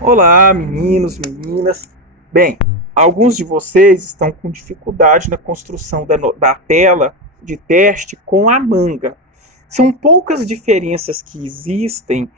Olá, meninos, meninas. Bem, alguns de vocês estão com dificuldade na construção da tela de teste com a manga. São poucas diferenças que existem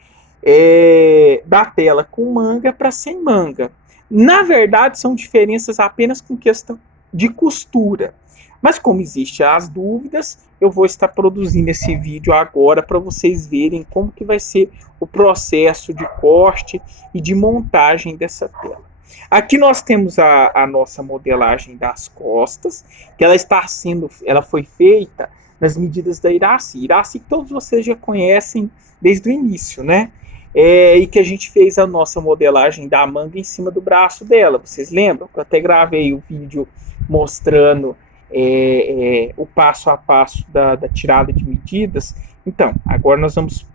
da tela com manga para sem manga. Na verdade, são diferenças apenas com questão de costura. Mas como existem as dúvidas, eu vou estar produzindo esse vídeo agora para vocês verem como que vai ser o processo de corte e de montagem dessa tela. Aqui nós temos a nossa modelagem das costas, que ela foi feita nas medidas da Iraci. Iraci que todos vocês já conhecem desde o início, né? E que a gente fez a nossa modelagem da manga em cima do braço dela. Vocês lembram? Eu até gravei o vídeo mostrando o passo a passo da tirada de medidas. Então, agora nós vamos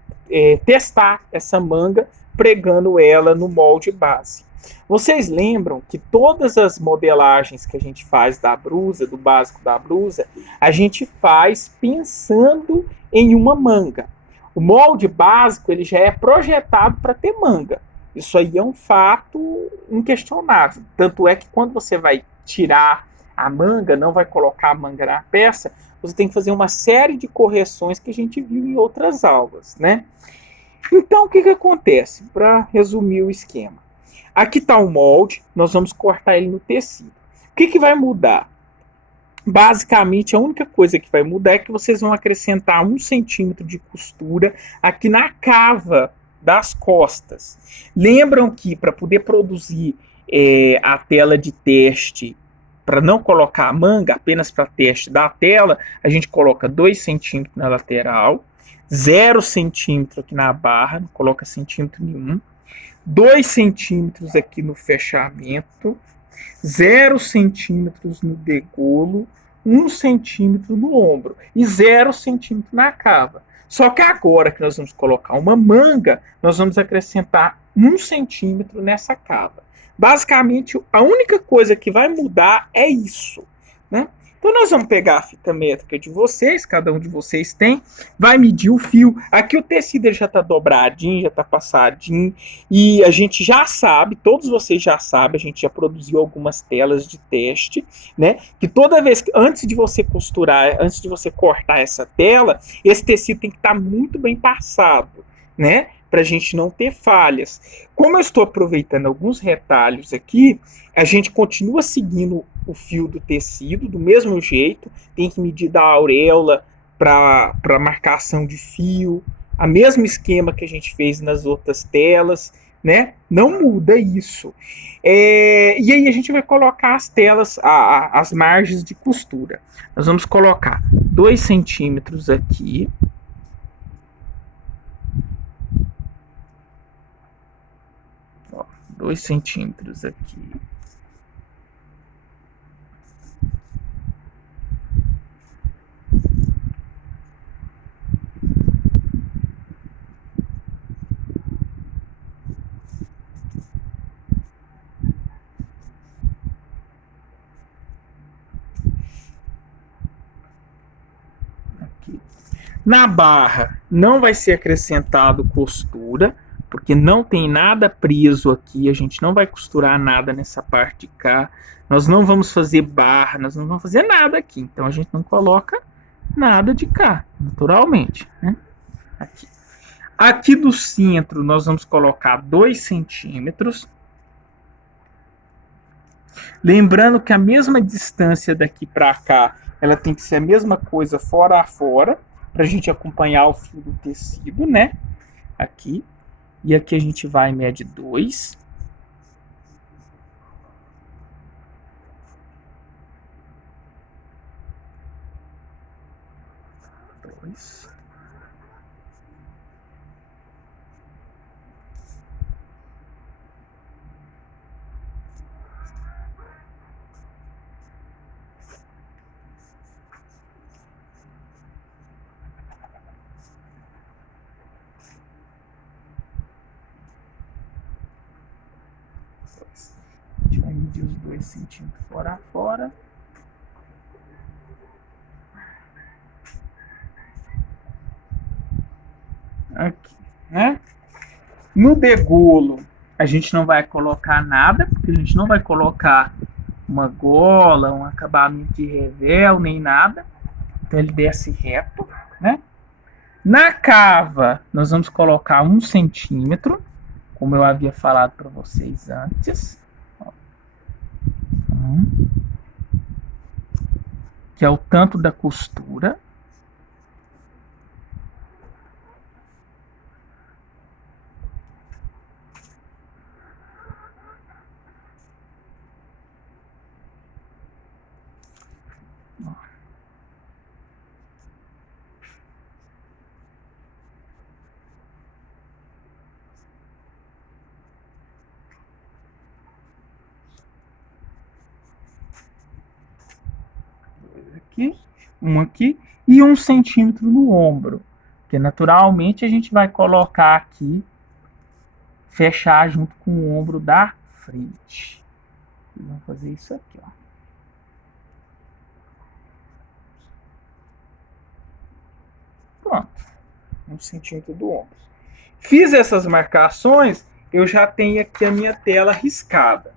testar essa manga pregando ela no molde base. Vocês lembram que todas as modelagens que a gente faz da blusa, do básico da blusa, a gente faz pensando em uma manga. O molde básico ele já é projetado para ter manga. Isso aí é um fato inquestionável. Tanto é que quando você vai tirar a manga, não vai colocar a manga na peça, você tem que fazer uma série de correções que a gente viu em outras aulas, né? Então, o que acontece? Para resumir o esquema. Aqui está o molde, nós vamos cortar ele no tecido. O que vai mudar? Basicamente, a única coisa que vai mudar é que vocês vão acrescentar 1 centímetro de costura aqui na cava das costas. Lembram que para poder produzir a tela de teste, para não colocar a manga, apenas para teste da tela, a gente coloca 2 centímetros na lateral, 0 centímetro aqui na barra, não coloca centímetro nenhum, 2 centímetros aqui no fechamento, 0 centímetros no degolo, 1 centímetro no ombro e 0 centímetro na cava. Só que agora que nós vamos colocar uma manga, nós vamos acrescentar 1 centímetro nessa cava. Basicamente, a única coisa que vai mudar é isso, né? Então nós vamos pegar a fita métrica de vocês, cada um de vocês tem, vai medir o fio. Aqui o tecido já está dobradinho, já está passadinho, e a gente já sabe, todos vocês já sabem, a gente já produziu algumas telas de teste, né? Que toda vez que, antes de você costurar, antes de você cortar essa tela, esse tecido tem que estar muito bem passado, né? Para a gente não ter falhas. Como eu estou aproveitando alguns retalhos aqui, a gente continua seguindo o fio do tecido do mesmo jeito, tem que medir da auréola para marcação de fio, a mesmo esquema que a gente fez nas outras telas, né? Não muda isso. E aí a gente vai colocar as telas, as margens de costura. Nós vamos colocar 2 centímetros aqui. Ó, 2 centímetros aqui. Aqui. Na barra não vai ser acrescentado costura, porque não tem nada preso aqui, a gente não vai costurar nada nessa parte de cá, nós não vamos fazer barra, nós não vamos fazer nada aqui, então a gente não coloca nada de cá, naturalmente, né? Aqui. Aqui do centro nós vamos colocar 2 centímetros, lembrando que a mesma distância daqui para cá, ela tem que ser a mesma coisa fora a fora, para a gente acompanhar o fio do tecido, né? Aqui. E aqui a gente vai mede 2. A gente vai medir os 2 centímetros fora a fora. Aqui, né? No degolo, a gente não vai colocar nada, porque a gente não vai colocar uma gola, um acabamento de revel, nem nada. Então ele desce reto, né? Na cava, nós vamos colocar 1 centímetro, como eu havia falado para vocês antes. Que é o tanto da costura. Aqui, um aqui e 1 centímetro no ombro, porque naturalmente a gente vai colocar aqui, fechar junto com o ombro da frente. Vamos fazer isso aqui, ó. Pronto, 1 centímetro do ombro. Fiz essas marcações, eu já tenho aqui a minha tela riscada.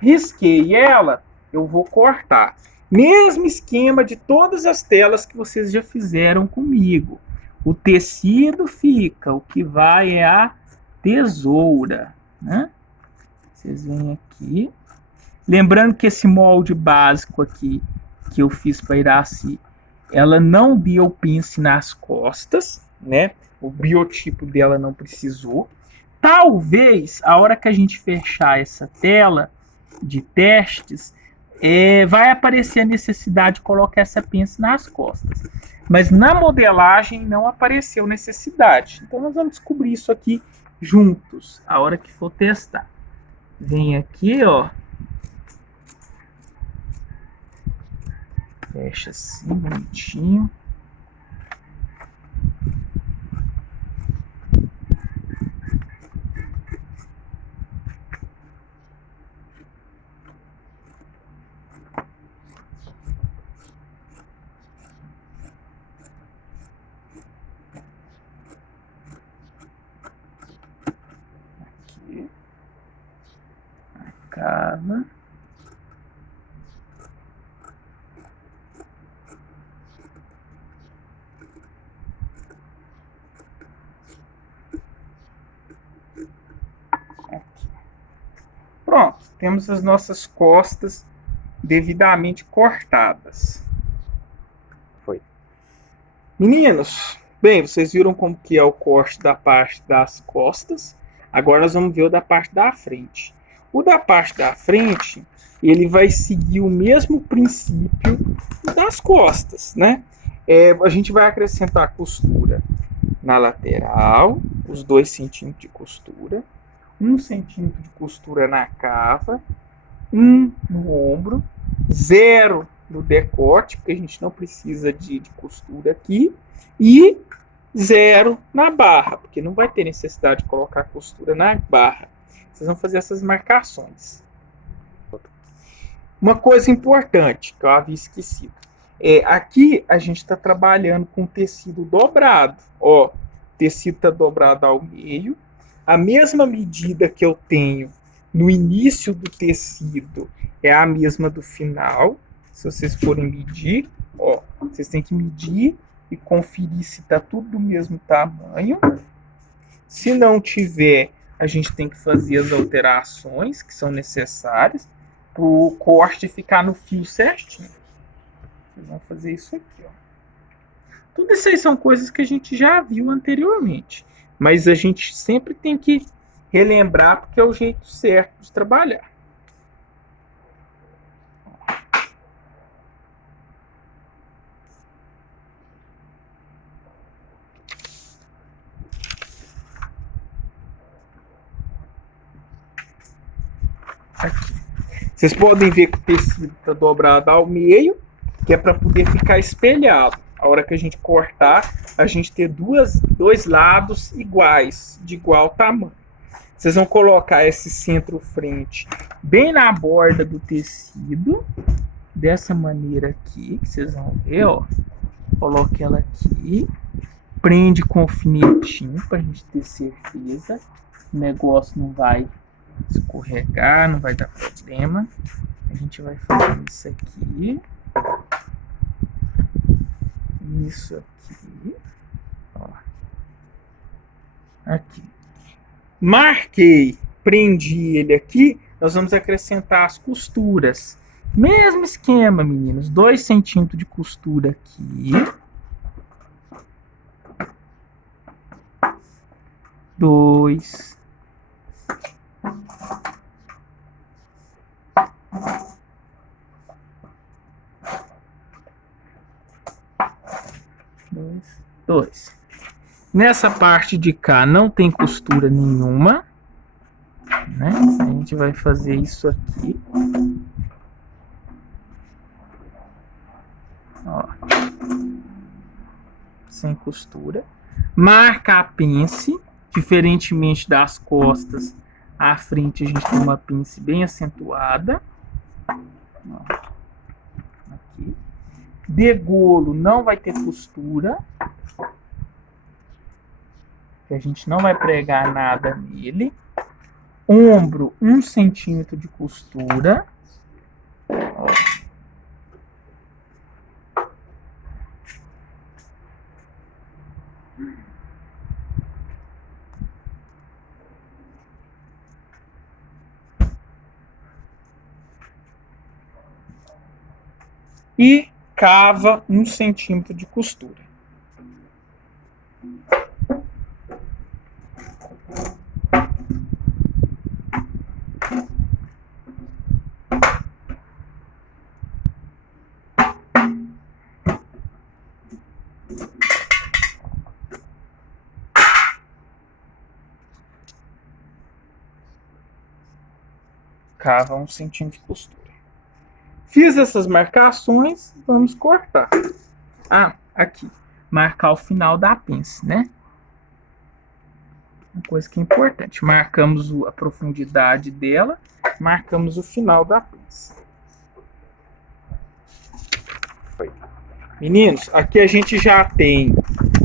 Risquei ela, eu vou cortar. Mesmo esquema de todas as telas que vocês já fizeram comigo. O tecido fica, o que vai é a tesoura, né? Vocês vêm aqui. Lembrando que esse molde básico aqui que eu fiz para Iraci, ela não deu pince nas costas, né? O biotipo dela não precisou. Talvez, a hora que a gente fechar essa tela de testes, vai aparecer a necessidade de colocar essa pence nas costas. Mas na modelagem não apareceu necessidade. Então nós vamos descobrir isso aqui juntos, a hora que for testar. Vem aqui, ó. Fecha assim, bonitinho. Aqui. Acaba. Pronto, temos as nossas costas devidamente cortadas. Foi. Meninos, bem, vocês viram como que é o corte da parte das costas. Agora nós vamos ver o da parte da frente. O da parte da frente, ele vai seguir o mesmo princípio das costas, né? A gente vai acrescentar costura na lateral, os 2 centímetros de costura. 1 centímetro de costura na cava, 1 no ombro, 0 no decote, porque a gente não precisa de costura aqui, e 0 na barra, porque não vai ter necessidade de colocar costura na barra. Vocês vão fazer essas marcações. Uma coisa importante que eu havia esquecido. Aqui a gente está trabalhando com tecido dobrado. Ó, o tecido está dobrado ao meio. A mesma medida que eu tenho no início do tecido é a mesma do final. Se vocês forem medir, ó, vocês têm que medir e conferir se está tudo do mesmo tamanho. Se não tiver, a gente tem que fazer as alterações que são necessárias para o corte ficar no fio certinho. Vocês vão fazer isso aqui, ó. Tudo isso aí são coisas que a gente já viu anteriormente. Mas a gente sempre tem que relembrar, porque é o jeito certo de trabalhar. Aqui. Vocês podem ver que o tecido está dobrado ao meio, que é para poder ficar espelhado. A hora que a gente cortar, a gente ter dois lados iguais, de igual tamanho. Vocês vão colocar esse centro-frente bem na borda do tecido, dessa maneira aqui, que vocês vão ver, ó. Coloque ela aqui, prende com alfinetinho, para a gente ter certeza, o negócio não vai escorregar, não vai dar problema. A gente vai fazer isso aqui. Isso aqui. Ó. Aqui. Marquei, prendi ele aqui. Nós vamos acrescentar as costuras. Mesmo esquema, meninos. 2 centímetros de costura aqui. 2. 2. Nessa parte de cá não tem costura nenhuma, né? A gente vai fazer isso aqui. Ó. Sem costura. Marca a pence, diferentemente das costas, à frente a gente tem uma pence bem acentuada. Ó. Aqui. Degolo não vai ter costura, que a gente não vai pregar nada nele. Ombro, 1 centímetro de costura. Ó. E cava 1 centímetro de costura. Cava 1 centímetro de costura. Fiz essas marcações, vamos cortar. Ah, aqui. Marcar o final da pence, né? Uma coisa que é importante. Marcamos a profundidade dela, marcamos o final da pence. Meninos, aqui a gente já tem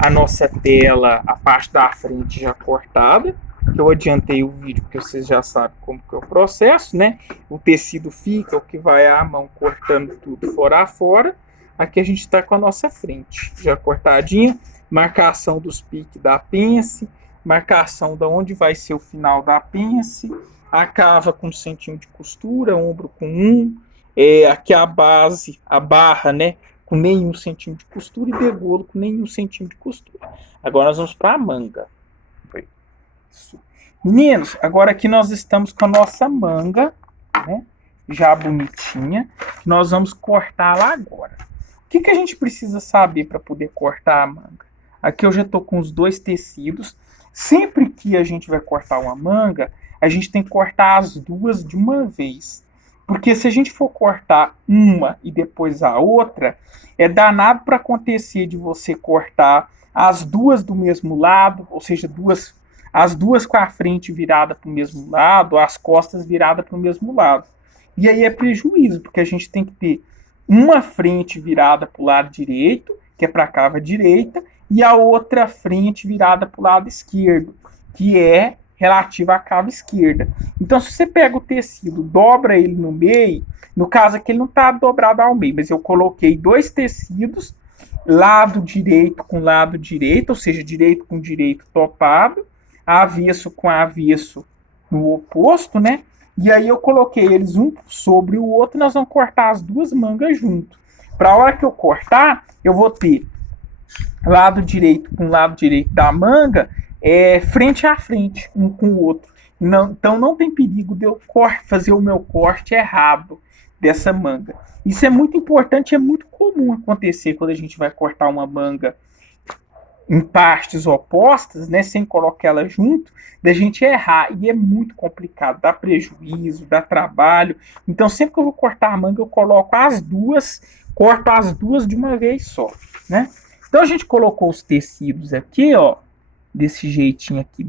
a nossa tela, a parte da frente já cortada. Que eu adiantei o vídeo porque vocês já sabem como que é o processo, né? O tecido fica, o que vai à mão cortando tudo fora a fora. Aqui a gente está com a nossa frente já cortadinha, marcação dos piques da pence, marcação de onde vai ser o final da pence, a cava com 1 centímetro de costura, ombro com 1, aqui a base, a barra, né? Com nenhum centímetro de costura e degolo com nenhum centímetro de costura. Agora nós vamos para a manga. Meninos, agora aqui nós estamos com a nossa manga, né, já bonitinha, nós vamos cortar lá agora. O que a gente precisa saber para poder cortar a manga? Aqui eu já estou com os 2 tecidos. Sempre que a gente vai cortar uma manga, a gente tem que cortar as 2 de uma vez. Porque se a gente for cortar uma e depois a outra, é danado para acontecer de você cortar as 2 do mesmo lado, ou seja, as 2 com a frente virada para o mesmo lado, as costas viradas para o mesmo lado. E aí é prejuízo, porque a gente tem que ter uma frente virada para o lado direito, que é para a cava direita, e a outra frente virada para o lado esquerdo, que é relativa à cava esquerda. Então, se você pega o tecido, dobra ele no meio, no caso aqui ele não está dobrado ao meio, mas eu coloquei 2 tecidos, lado direito com lado direito, ou seja, direito com direito topado, avesso com avesso no oposto, né? E aí eu coloquei eles um sobre o outro, nós vamos cortar as 2 mangas junto. Para a hora que eu cortar, eu vou ter lado direito com lado direito da manga, frente a frente, um com o outro. Não, então não tem perigo de eu fazer o meu corte errado dessa manga. Isso é muito importante, é muito comum acontecer quando a gente vai cortar uma manga em partes opostas, né, sem colocar ela junto, da gente errar, e é muito complicado, dá prejuízo, dá trabalho. Então sempre que eu vou cortar a manga, eu coloco as 2, corto as 2 de uma vez só, né? Então a gente colocou os tecidos aqui, ó, desse jeitinho aqui,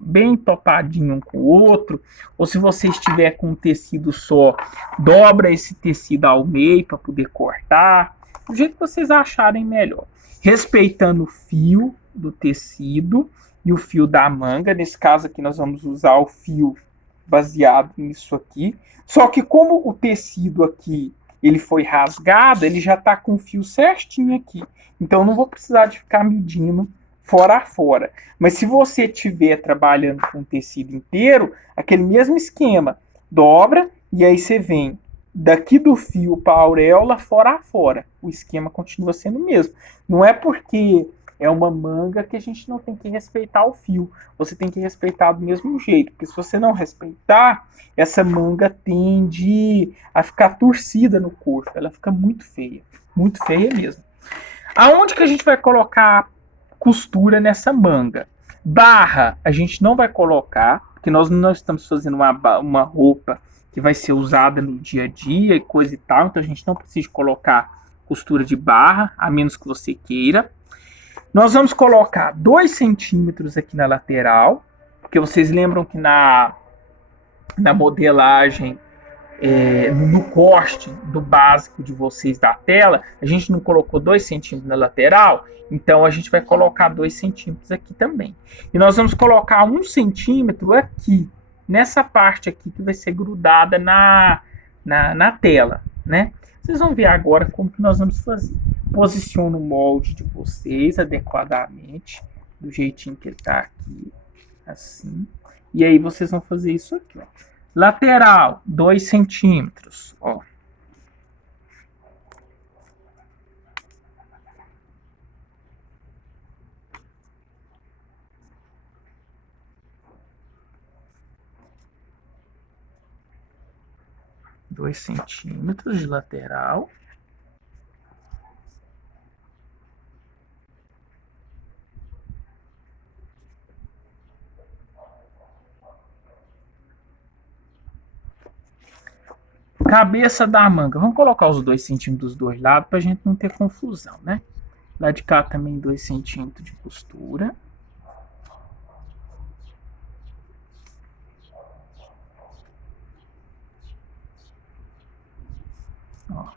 bem topadinho um com o outro, ou se você estiver com um tecido só, dobra esse tecido ao meio para poder cortar, do jeito que vocês acharem melhor. Respeitando o fio do tecido e o fio da manga. Nesse caso aqui nós vamos usar o fio baseado nisso aqui. Só que como o tecido aqui ele foi rasgado, ele já está com o fio certinho aqui. Então eu não vou precisar de ficar medindo fora a fora. Mas se você estiver trabalhando com o tecido inteiro, aquele mesmo esquema, dobra e aí você vem daqui do fio para a auréola fora a fora. O esquema continua sendo o mesmo. Não é porque é uma manga que a gente não tem que respeitar o fio. Você tem que respeitar do mesmo jeito. Porque se você não respeitar, essa manga tende a ficar torcida no corpo. Ela fica muito feia. Muito feia mesmo. Aonde que a gente vai colocar costura nessa manga? Barra a gente não vai colocar, porque nós não estamos fazendo uma roupa que vai ser usada no dia a dia e coisa e tal. Então a gente não precisa colocar costura de barra, a menos que você queira. Nós vamos colocar 2 centímetros aqui na lateral, porque vocês lembram que na modelagem, no corte do básico de vocês da tela, a gente não colocou 2 centímetros na lateral, então a gente vai colocar 2 centímetros aqui também. E nós vamos colocar 1 centímetro aqui, nessa parte aqui que vai ser grudada na tela, né? Vocês vão ver agora como que nós vamos fazer. Posiciona o molde de vocês adequadamente, do jeitinho que ele está aqui, assim. E aí vocês vão fazer isso aqui, ó. Lateral, 2 centímetros, ó. Dois centímetros de lateral. Cabeça da manga. Vamos colocar os 2 centímetros dos dois lados para a gente não ter confusão, né? Lá de cá também 2 centímetros de costura. Ó.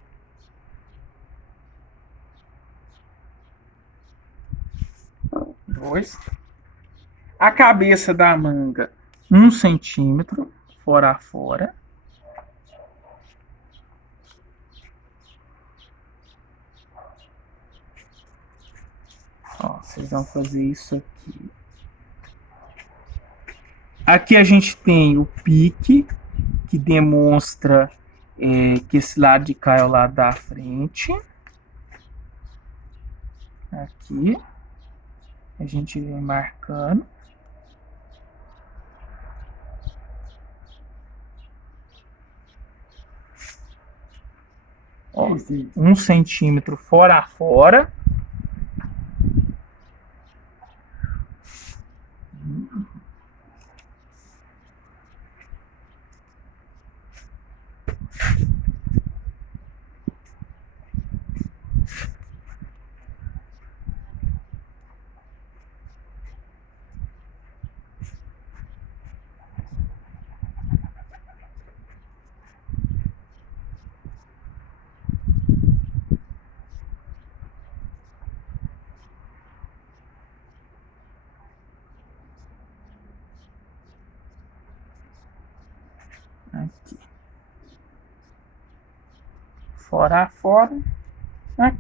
Dois. A cabeça da manga, 1 centímetro, fora a fora. Ó, vocês vão fazer isso aqui. Aqui a gente tem o pique, que demonstra que esse lado de cá é o lado da frente. Aqui. A gente vem marcando. Ó, 1 centímetro fora a fora. Aqui. Fora a fora. Aqui.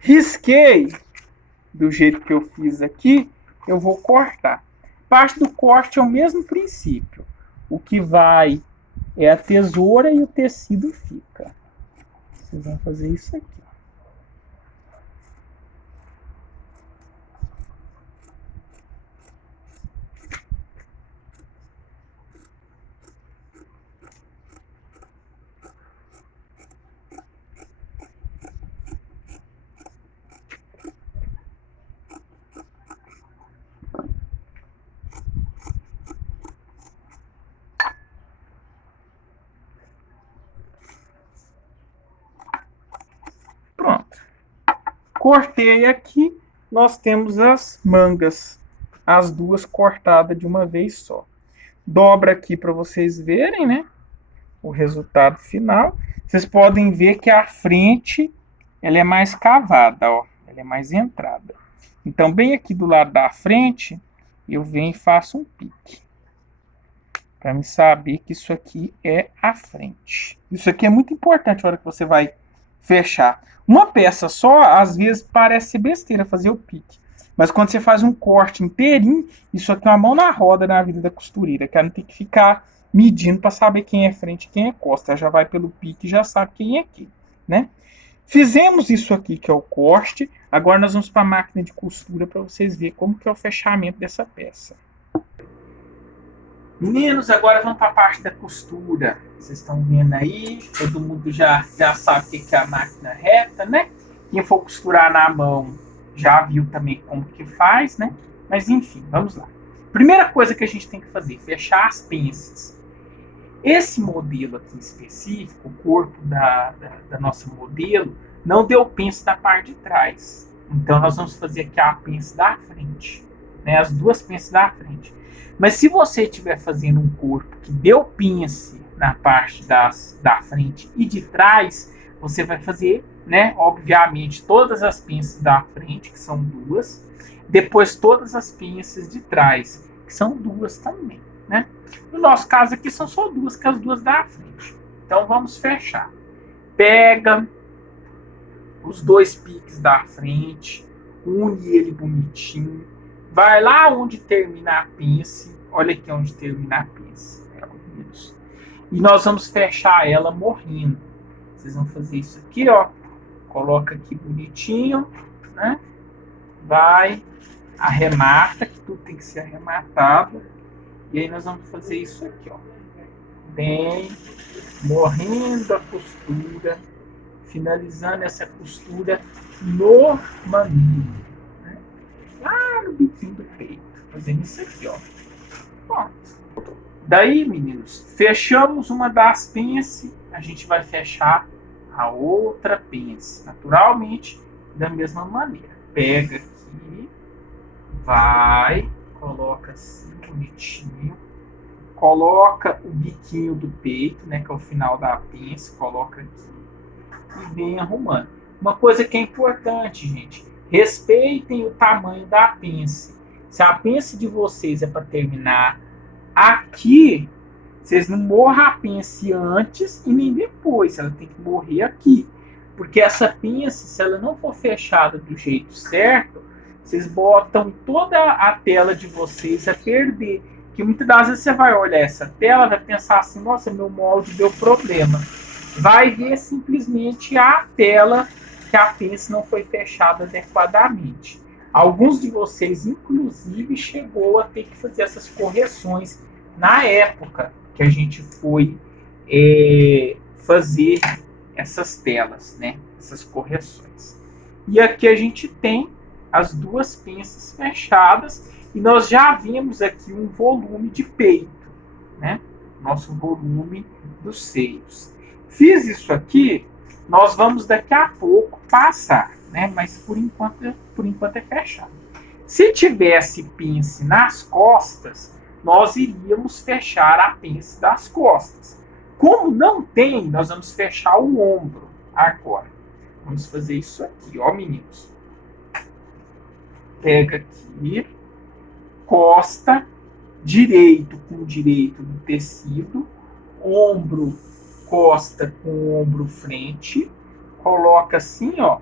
Risquei do jeito que eu fiz aqui, eu vou cortar. Parte do corte é o mesmo princípio. O que vai é a tesoura e o tecido fica. Vocês vão fazer isso aqui. Cortei aqui, nós temos as mangas, as duas cortadas de uma vez só. Dobra aqui para vocês verem, né? O resultado final. Vocês podem ver que a frente, ela é mais cavada, ó. Ela é mais entrada. Então, bem aqui do lado da frente, eu venho e faço um pique. para me saber que isso aqui é a frente. Isso aqui é muito importante na hora que você vai fechar. Uma peça só, às vezes, parece besteira fazer o pique. Mas quando você faz um corte inteirinho, isso aqui é uma mão na roda na vida da costureira, que ela não tem que ficar medindo para saber quem é frente e quem é costa. Ela já vai pelo pique e já sabe quem é quem, né? Fizemos isso aqui, que é o corte. Agora nós vamos para a máquina de costura para vocês verem como que é o fechamento dessa peça. Meninos, agora vamos para a parte da costura. Vocês estão vendo aí, todo mundo já sabe o que é a máquina reta, né? Quem for costurar na mão já viu também como que faz, né? Mas enfim, vamos lá. Primeira coisa que a gente tem que fazer, fechar as pences. Esse modelo aqui específico, o corpo da nossa modelo, não deu pence da parte de trás. Então nós vamos fazer aqui a pence da frente, né? As duas pences da frente. Mas se você estiver fazendo um corpo que deu pence na parte da frente e de trás, você vai fazer, né, obviamente, todas as pences da frente, que são duas, depois todas as pences de trás, que são duas também, né? No nosso caso aqui são só duas, que as duas da frente. Então vamos fechar. Pega os dois piques da frente, une ele bonitinho, vai lá onde termina a pence. Olha aqui onde termina a pence. E nós vamos fechar ela morrendo. Vocês vão fazer isso aqui, ó. Coloca aqui bonitinho, né? Vai, arremata, que tudo tem que ser arrematado. E aí nós vamos fazer isso aqui, ó. Bem, morrendo a costura, finalizando essa costura no mamilo, né? Lá no biquinho do peito. Fazendo isso aqui, ó. Pronto. Daí, meninos, fechamos uma das pences, a gente vai fechar a outra pence, naturalmente, da mesma maneira. Pega aqui, vai, coloca assim, bonitinho, coloca o biquinho do peito, né, que é o final da pence, coloca aqui e vem arrumando. Uma coisa que é importante, gente, respeitem o tamanho da pence. Se a pence de vocês é para terminar aqui, vocês não morram a pence antes e nem depois. Ela tem que morrer aqui. Porque essa pence, se ela não for fechada do jeito certo, vocês botam toda a tela de vocês a perder. Que muitas das vezes você vai olhar essa tela, vai pensar assim, nossa, meu molde deu problema. Vai ver simplesmente a tela que a pence não foi fechada adequadamente. Alguns de vocês, inclusive, chegou a ter que fazer essas correções na época que a gente foi fazer essas telas, né? Essas correções. E aqui a gente tem as duas pences fechadas e nós já vimos aqui um volume de peito, né? Nosso volume dos seios. Fiz isso aqui, nós vamos daqui a pouco passar, né? Mas por enquanto é fechado. Se tivesse pence nas costas, nós iríamos fechar a pence das costas. Como não tem, nós vamos fechar o ombro agora. Vamos fazer isso aqui, ó, meninos. Pega aqui, costa, direito com direito do tecido, ombro, costa com ombro frente, coloca assim, ó,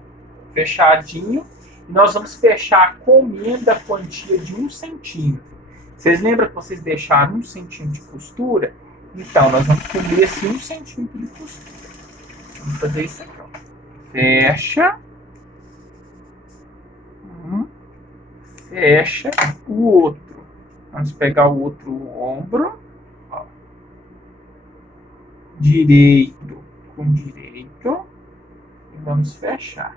fechadinho, e nós vamos fechar a comenda a quantia de 1 centímetro. Vocês lembram que vocês deixaram 1 centímetro de costura? Então, nós vamos comer esse 1 centímetro de costura. Vamos fazer isso aqui, ó. Fecha. Fecha o outro. Vamos pegar o outro ombro. Ó. Direito com direito. E vamos fechar.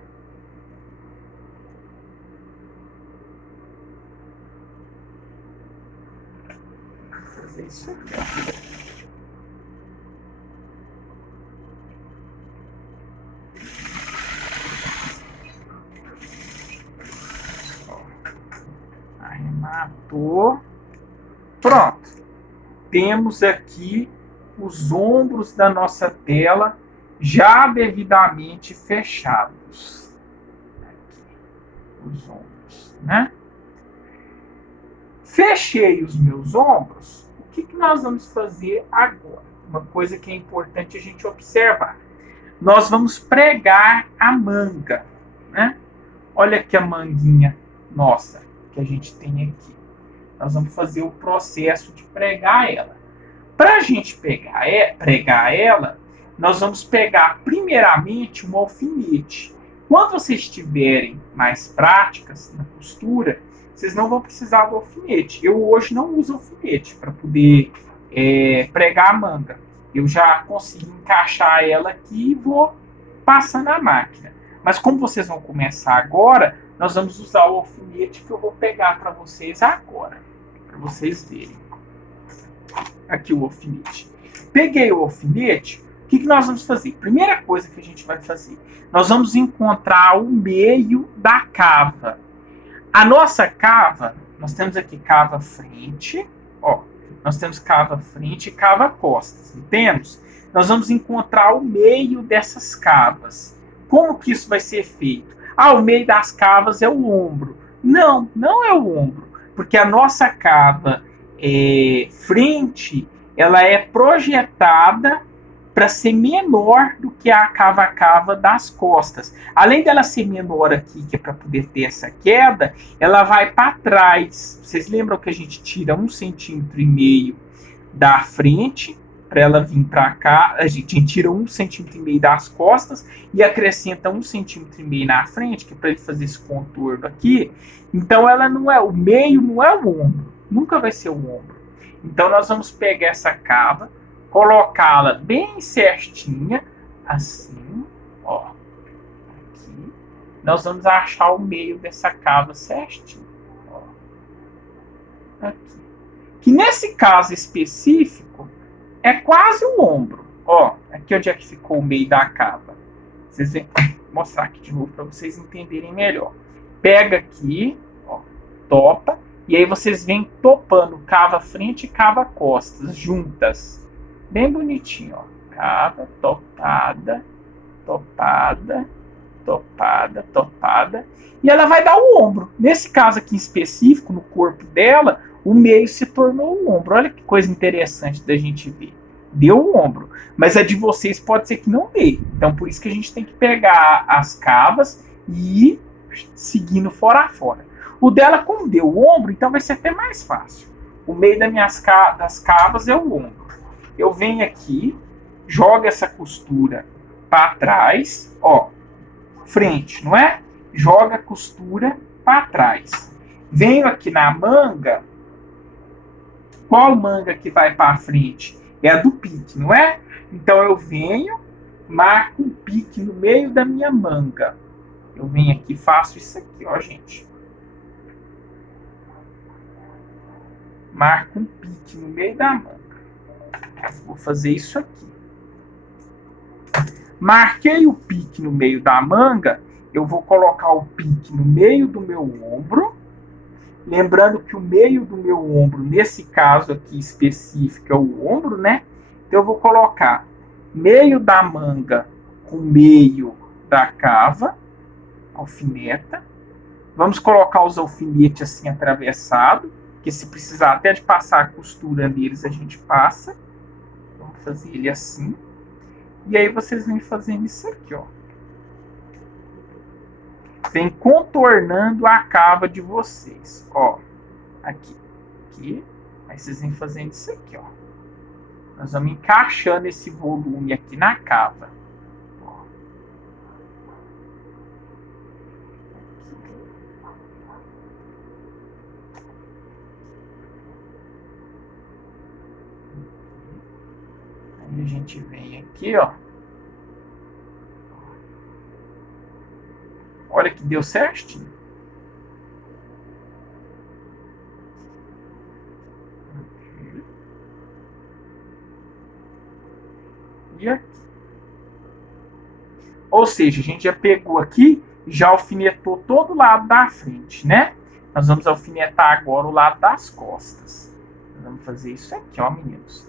Vou fazer isso aqui, ó. Arrematou. Pronto. Temos aqui os ombros da nossa tela já devidamente fechados. Aqui, os ombros, né? Fechei os meus ombros. O que nós vamos fazer agora? Uma coisa que é importante a gente observar. Nós vamos pregar a manga, né? Olha aqui a manguinha nossa que a gente tem aqui. Nós vamos fazer o processo de pregar ela. Para a gente pregar ela, nós vamos pegar primeiramente um alfinete. Quando vocês tiverem mais práticas na costura, vocês não vão precisar do alfinete. Eu hoje não uso alfinete para poder pregar a manga. Eu já consegui encaixar ela aqui e vou passando a máquina. Mas como vocês vão começar agora, nós vamos usar o alfinete que eu vou pegar para vocês agora, para vocês verem. Aqui o alfinete. Peguei o alfinete, o que nós vamos fazer? Primeira coisa que a gente vai fazer, nós vamos encontrar o meio da cava. A nossa cava, nós temos aqui cava frente, ó, nós temos cava frente e cava costas, não temos? Nós vamos encontrar o meio dessas cavas. Como que isso vai ser feito? Ah, o meio das cavas é o ombro. Não, não é o ombro, porque a nossa cava frente, ela é projetada para ser menor do que a cava das costas. Além dela ser menor aqui, que é para poder ter essa queda, ela vai para trás. Vocês lembram que a gente tira 1,5 centímetros da frente para ela vir para cá? A gente tira 1,5 centímetros das costas e acrescenta 1,5 centímetros na frente, que é para ele fazer esse contorno aqui. Então ela não é o meio, não é o ombro, nunca vai ser o ombro. Então nós vamos pegar essa cava, colocá-la bem certinha, assim, ó, aqui. Nós vamos achar o meio dessa cava certinho, ó, aqui. Que nesse caso específico é quase o ombro, ó, aqui onde é que ficou o meio da cava. Vocês vão mostrar aqui de novo para vocês entenderem melhor. Pega aqui, ó, topa, e aí vocês vêm topando cava frente e cava costas juntas. Bem bonitinho, ó. Cava, topada, topada, topada, topada. E ela vai dar o ombro. Nesse caso aqui em específico, no corpo dela, o meio se tornou o ombro. Olha que coisa interessante da gente ver. Deu o ombro. Mas a de vocês pode ser que não dê. Então por isso que a gente tem que pegar as cavas e ir seguindo fora a fora. O dela, como deu o ombro, então vai ser até mais fácil. O meio das cavas é o ombro. Eu venho aqui, jogo essa costura para trás, ó, frente, não é? Joga a costura para trás. Venho aqui na manga. Qual manga que vai para frente? É a do pique, não é? Então eu venho, marco um pique no meio da minha manga. Eu venho aqui e faço isso aqui, ó, gente. Marco um pique no meio da manga. Vou fazer isso aqui. Marquei o pique no meio da manga, eu vou colocar o pique no meio do meu ombro. Lembrando que o meio do meu ombro, nesse caso aqui específico, é o ombro, né? Então eu vou colocar meio da manga com meio da cava, alfineta. Vamos colocar os alfinetes assim atravessados, que se precisar até de passar a costura neles, a gente passa. Vamos fazer ele assim. E aí vocês vêm fazendo isso aqui, ó. Vem contornando a cava de vocês, ó. Aqui, aqui. Aí vocês vêm fazendo isso aqui, ó. Nós vamos encaixando esse volume aqui na cava. Ó. Aí a gente vem aqui, ó. Olha que deu certinho. E aqui. Ou seja, a gente já pegou aqui, já alfinetou todo o lado da frente, né? Nós vamos alfinetar agora o lado das costas. Nós vamos fazer isso aqui, ó, meninos.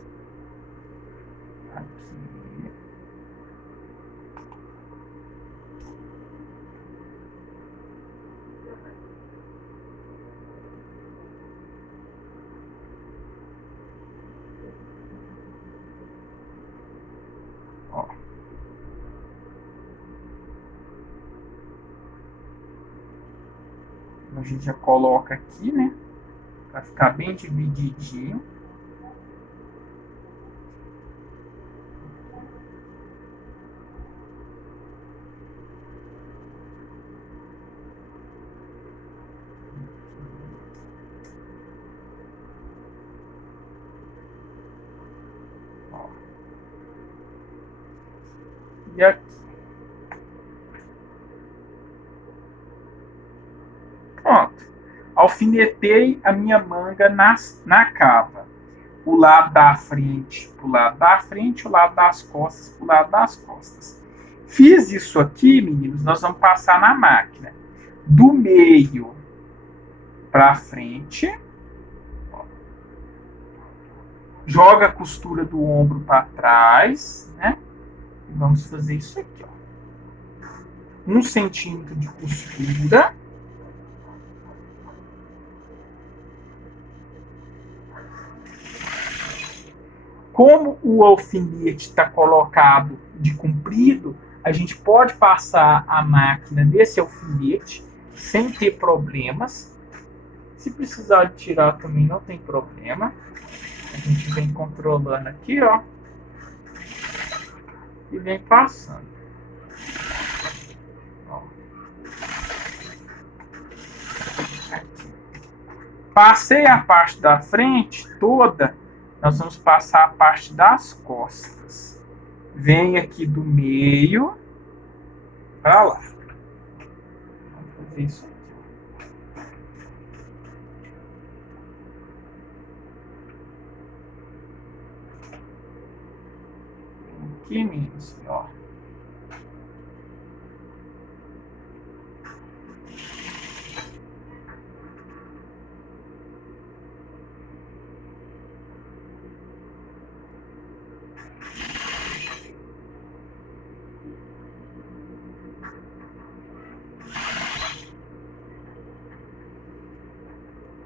Aqui. A gente já coloca aqui, né? Para ficar bem divididinho. Ó. E aqui. Pronto. Alfinetei a minha manga na cava. O lado da frente para o lado da frente, o lado das costas para o lado das costas. Fiz isso aqui, meninos, nós vamos passar na máquina. Do meio para frente. Ó. Joga a costura do ombro para trás, né? E vamos fazer isso aqui, ó. 1 centímetro de costura. Como o alfinete está colocado de comprido, a gente pode passar a máquina nesse alfinete sem ter problemas. Se precisar de tirar também não tem problema. A gente vem controlando aqui, ó. E vem passando. Ó. Aqui. Passei a parte da frente toda. Nós vamos passar a parte das costas. Vem aqui do meio para lá. Vamos fazer isso aqui. Aqui, meninos, ó.